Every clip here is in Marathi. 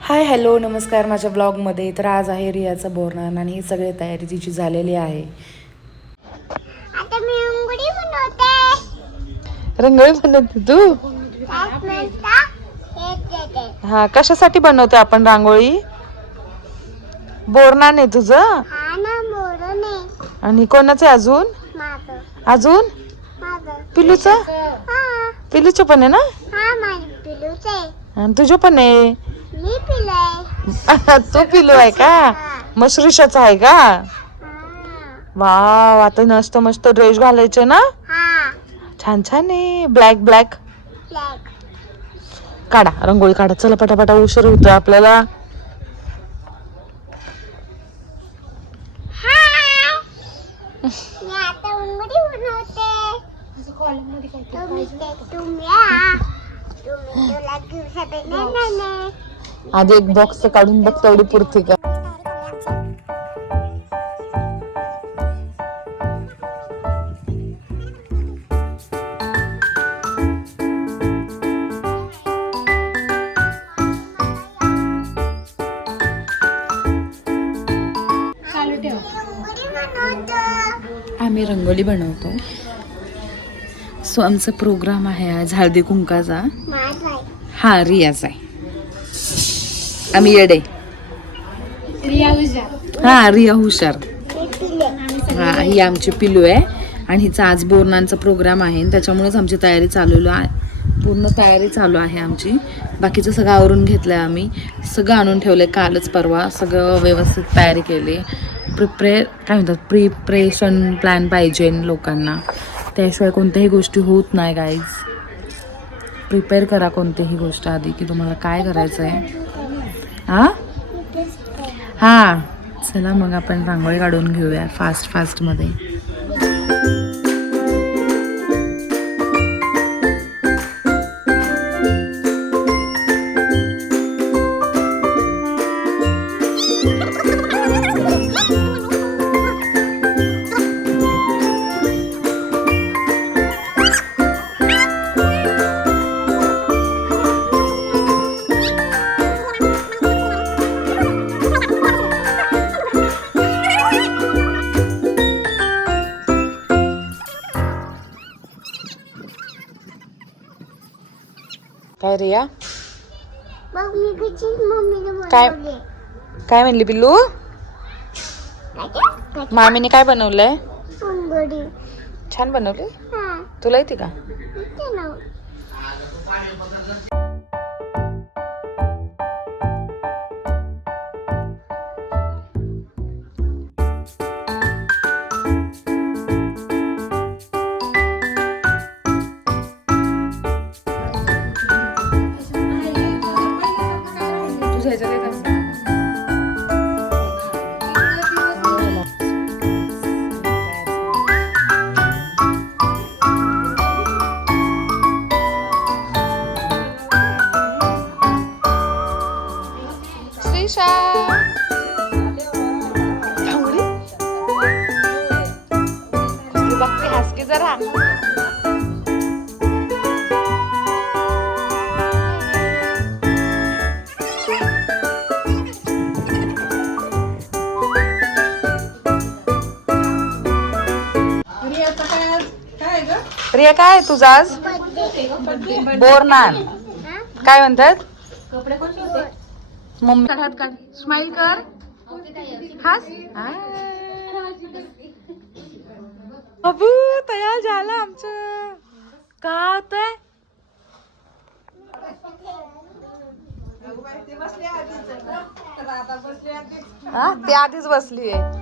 हाय हॅलो नमस्कार माझ्या ब्लॉगमध्ये. तर आज आहे रियाचा बोरनान आणि ही सगळी तयारी तिची झालेली आहे. आता मी रंगोळी बनवते. रंगोळी बनवते तू? हा, कशासाठी बनवते आपण रांगोळी? बोरनान आहे तुझं? हा ना, बोरण आहे. आणि कोणाचं आहे अजून? माझं. अजून माझं. पिलूचं? हा. पिलूचं पण आहे ना? हा, माझं पिलूच आहे. आणि तुझं पण आहे? मी पिलाय. तू पिलू आहे का? मग श्रीषाचा आहे का? वाव, आता मस्त मस्त ड्रेस घालायचे ना? हा. छान छान आहे. Black black black. काढा, रांगोळी काढा. चला पटापटा, उशीर होतोय आपल्याला. मी आता रंगोळी बनवते. तुम्ही या. तुम्ही तुला दिवसात नाही. आधी एक बॉक्स काढून बघ, तेवढी पुरते का? आम्ही रंगोली बनवतो. सो आमचा प्रोग्राम आहे आज हळदी कुंकाचा. हा, रियाचा आहे. आम्ही येडे. हा, रिया हुशार. हा, ही आमची पिलू आहे आणि हिचा आज बोरनांचा प्रोग्राम आहे. त्याच्यामुळेच आमची तयारी पूर्ण तयारी चालू आहे आमची. बाकीचं सगळं आवरून घेतलंय आम्ही. सगळं आणून ठेवलंय कालच परवा. सगळं व्यवस्थित तयारी केली. काय म्हणतात, प्रिपरेशन प्लॅन पाहिजे लोकांना. त्याशिवाय कोणत्याही गोष्टी होत नाही गाईज. प्रिपेअर करा कोणतीही गोष्ट आधी की तुम्हाला काय करायचं आहे. हा, चला मग आपण रांगोळी काढून घेऊया फास्टमध्ये. काय रिया? काय म्हणली पिल्लू? मामीने काय बनवलंय? छान बनवली. तुला येते का? बघते, हसके जरा. रिया, काय आहे तुझं आज? बोरनान. काय म्हणतात? मम्मी हात काढ, स्माइल कर, हास. अबू तयार झालं आमचं. का होतंय? हा, ती आधीच बसली आहे.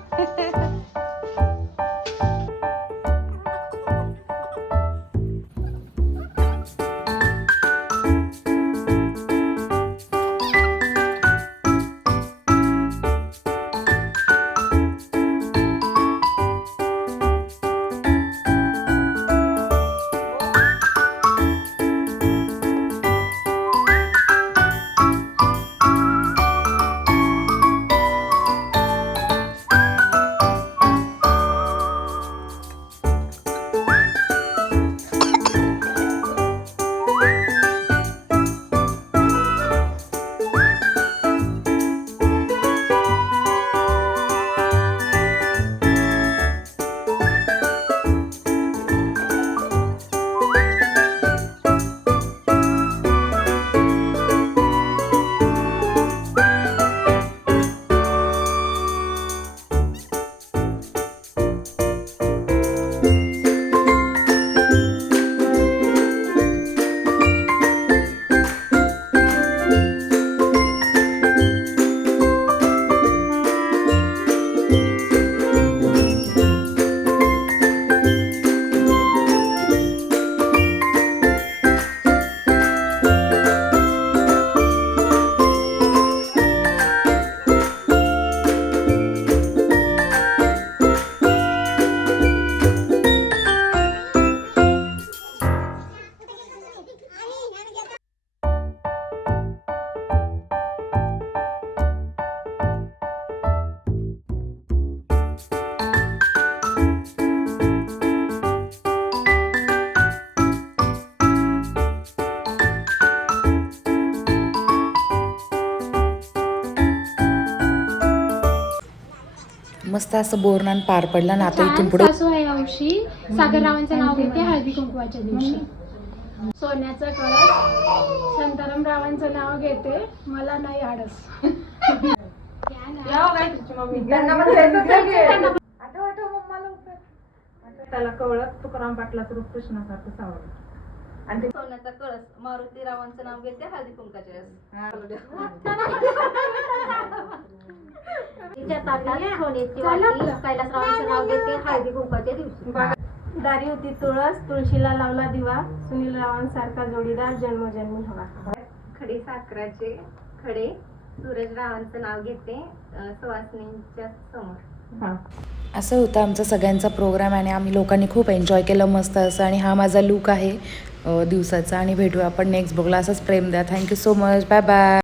मस्त असं बोरनान पार पडला ना. आता इथून पुढे सासू आहे औशी, सागररावांचं नाव घेते हळदी कुंकवाच्या दिवशी. सोन्याचं कळस, शांताराम रावांचं नाव घेते, मला नाही आडस. त्याला कवळत तुकाराम पाटलाचं रूप कृष्णासारखं सावरलं. आणि ते सोन्याचा कळस, मारुती रावांचं नाव घेते हळदी कुंकाच्या तिच्या ताटात सोन्याची वाटी, कैलासरावांचं नाव घेते हळदी कुंकाच्या दिवशी. दारी होती तुळस, तुळशीला लावला दिवा, सुनील रावांसारखा जोडीदार जन्मोजन्मी हवा. खडे साखराचे खडे, सूरज रावांचं नाव घेते सुवासिनींच्या समोर. असं होतं आमचा सगळ्यांचा प्रोग्राम आणि आम्ही लोकांनी खूप एन्जॉय केलं मस्त असं. आणि हा माझा लूक आहे दिवसाचा. आणि भेटूया आपण नेक्स्ट ब्लॉगला. असंच प्रेम द्या. Thank you so much. Bye bye.